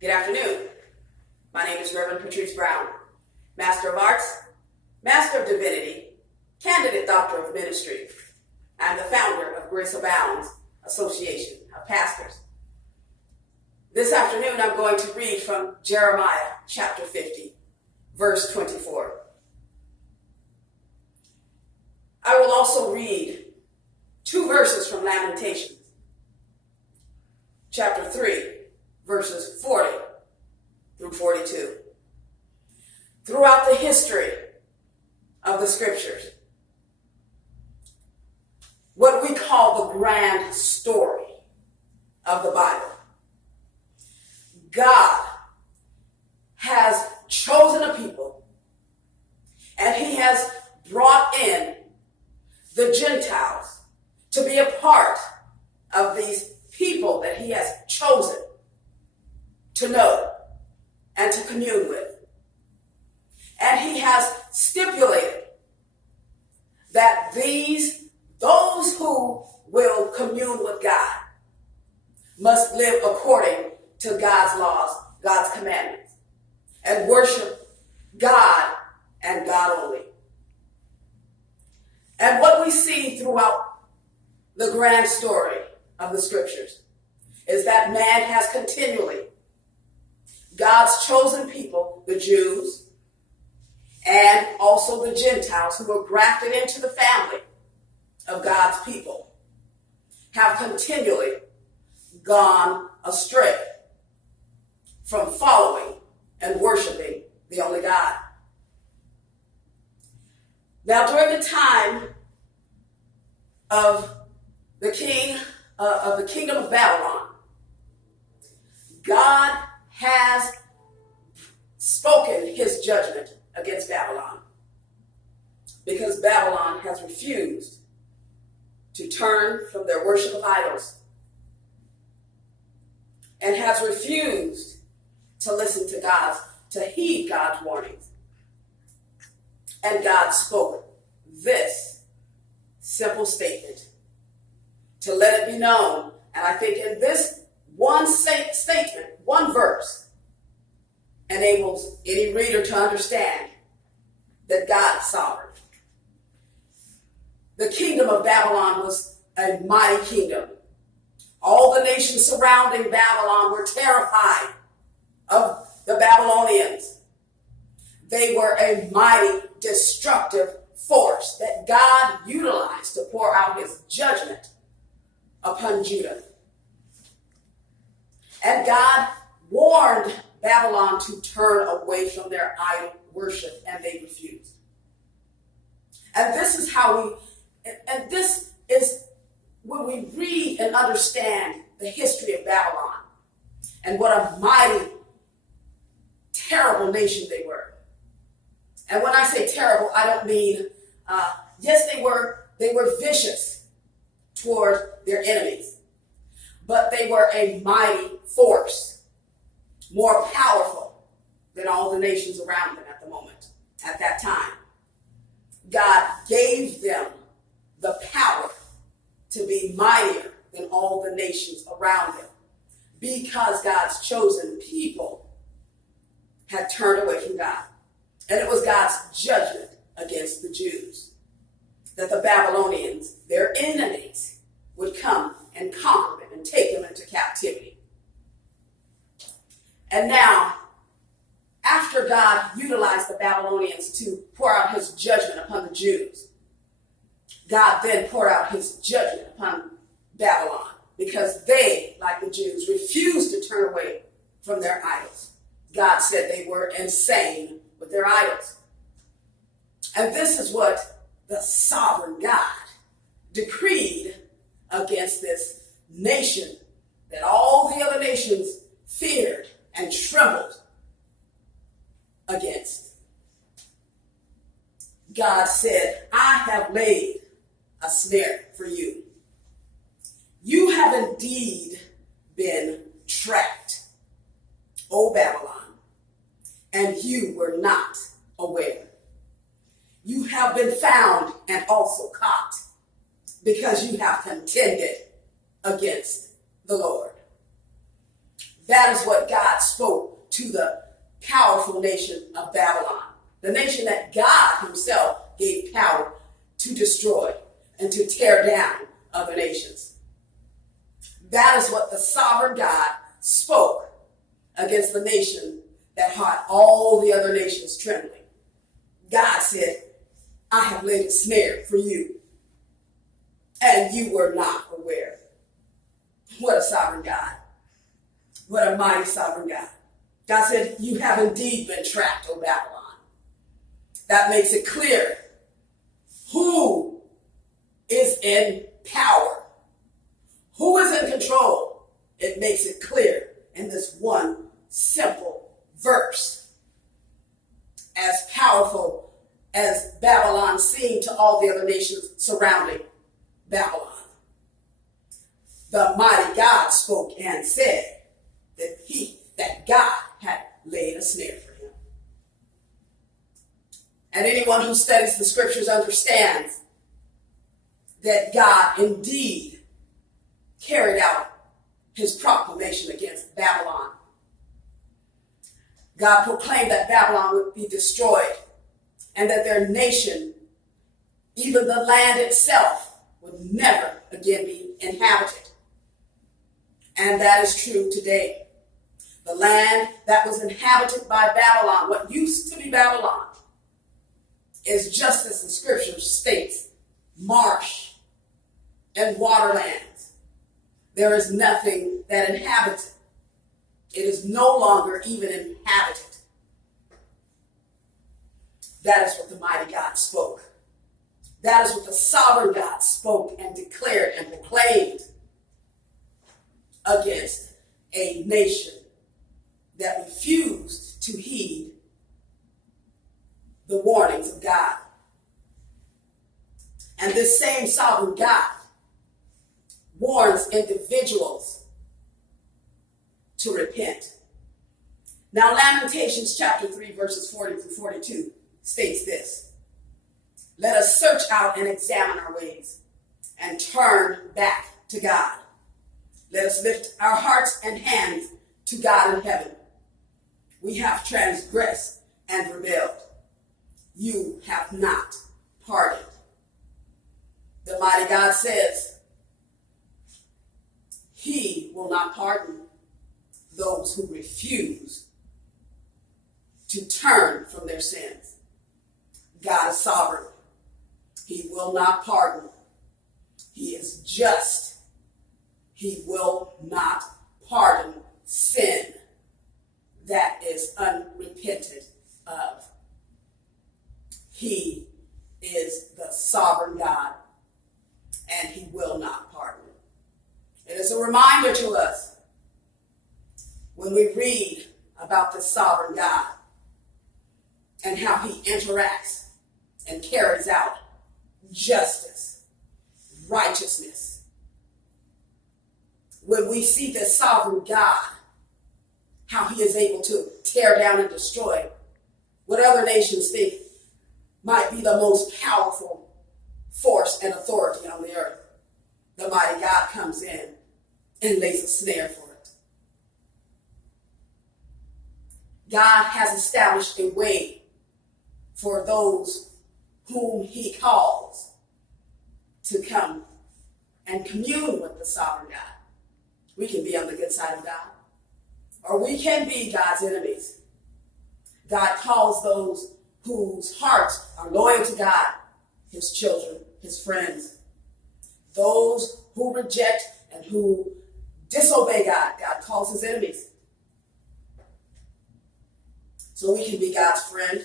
Good afternoon. My name is Reverend Patryse Brown, Master of Arts, Master of Divinity, Candidate Doctor of Ministry. I'm the founder of Grace Abounds Association of Pastors. This afternoon, I'm going to read from Jeremiah chapter 50, verse 24. I will also read 2 verses from Lamentations, chapter 3, verses 40 through 42. Throughout the history of the scriptures, what we call the grand story of the Bible, God has chosen a people, and he has brought in the Gentiles to be a part of these people that he has chosen to know and to commune with. And he has stipulated that those who will commune with God must live according to God's laws, God's commandments, and worship God and God only. And what we see throughout the grand story of the scriptures is that man has continually, God's chosen people, the Jews, and also the Gentiles who were grafted into the family of God's people, have continually gone astray from following and worshiping the only God. Now, during the time of the kingdom of Babylon, God has spoken his judgment against Babylon because Babylon has refused to turn from their worship of idols and has refused to listen to heed God's warnings. And God spoke this simple statement to let it be known. And I think in this one statement, one verse, enables any reader to understand that God is sovereign. The kingdom of Babylon was a mighty kingdom. All the nations surrounding Babylon were terrified of the Babylonians. They were a mighty, destructive force that God utilized to pour out his judgment upon Judah. And God warned Babylon to turn away from their idol worship, and they refused. And this is when we read and understand the history of Babylon and what a mighty, terrible nation they were. And when I say terrible, I don't mean, yes, they were vicious toward their enemies, but they were a mighty force, more powerful than all the nations around them at the moment, at that time. God gave them the power to be mightier than all the nations around them because God's chosen people had turned away from God. And it was God's judgment against the Jews that the Babylonians, their enemies, would come and conquer them and take them into captivity. And now, after God utilized the Babylonians to pour out his judgment upon the Jews, God then poured out his judgment upon Babylon because they, like the Jews, refused to turn away from their idols. God said they were insane with their idols. And this is what the sovereign God decreed against this nation that all the other nations feared and trembled against. God said, I have laid a snare for you. You have indeed been trapped, O Babylon, and you were not aware. You have been found and also caught because you have contended against the Lord. That is what God spoke to the powerful nation of Babylon, the nation that God himself gave power to destroy and to tear down other nations. That is what the sovereign God spoke against the nation that had all the other nations trembling. God said, I have laid a snare for you, and you were not aware. What a sovereign God. What a mighty sovereign God. God said, you have indeed been trapped, O Babylon. That makes it clear who is in power, who is in control. It makes it clear in this one simple verse. As powerful as Babylon seemed to all the other nations surrounding Babylon, the mighty God spoke and said that God had laid a snare for him. And anyone who studies the scriptures understands that God indeed carried out his proclamation against Babylon. God proclaimed that Babylon would be destroyed and that their nation, even the land itself, would never again be inhabited. And that is true today. The land that was inhabited by Babylon, what used to be Babylon, is just as the scripture states, marsh and waterlands. There is nothing that inhabits it. It is no longer even inhabited. That is what the mighty God spoke. That is what the sovereign God spoke and declared and proclaimed against a nation that refused to heed the warnings of God. And this same sovereign God warns individuals to repent. Now, Lamentations chapter 3, verses 40 through 42 states this: let us search out and examine our ways and turn back to God. Let us lift our hearts and hands to God in heaven. We have transgressed and rebelled. You have not pardoned. The mighty God says he will not pardon those who refuse to turn from their sins. God is sovereign. He will not pardon. He is just. He will not pardon sin that is unrepented of. He is the sovereign God, and he will not pardon. It is a reminder to us when we read about the sovereign God and how he interacts and carries out justice, righteousness. When we see this sovereign God, how he is able to tear down and destroy what other nations think might be the most powerful force and authority on the earth. The mighty God comes in and lays a snare for it. God has established a way for those whom he calls to come and commune with the sovereign God. We can be on the good side of God, or we can be God's enemies. God calls those whose hearts are loyal to God, his children, his friends. Those who reject and who disobey God, God calls his enemies. So we can be God's friend,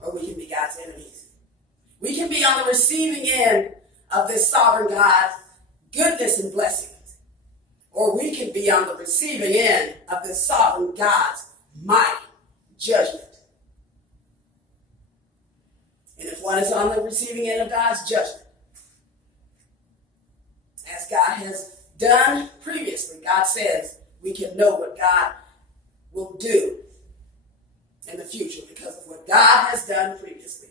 or we can be God's enemies. We can be on the receiving end of this sovereign God's goodness and blessings, or we can be on the receiving end of this sovereign God's mighty judgment. And if one is on the receiving end of God's judgment, as God has done previously, God says we can know what God will do in the future because of what God has done previously.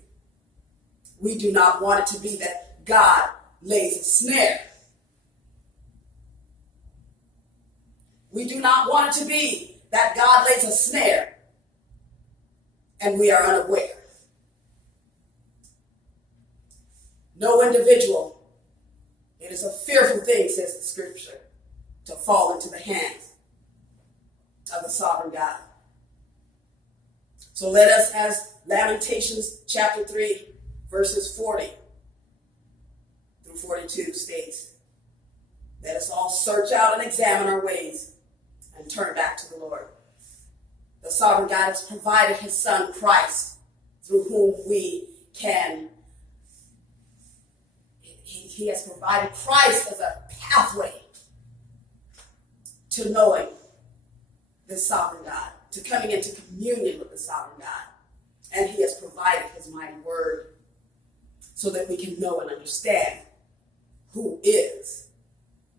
We do not want it to be that God lays a snare. We do not want it to be that God lays a snare and we are unaware. No individual, it is a fearful thing, says the scripture, to fall into the hands of the sovereign God. So let us, as Lamentations chapter 3, verses 40 through 42 states, let us all search out and examine our ways and turn back to the Lord. The sovereign God has provided his son Christ, through whom we can, he has provided Christ as a pathway to knowing the sovereign God, to coming into communion with the sovereign God. And he has provided his mighty word so that we can know and understand who is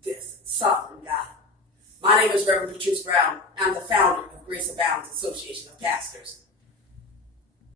this sovereign God. My name is Reverend Patryse Brown. I'm the founder of Grace Abounds Association of Pastors.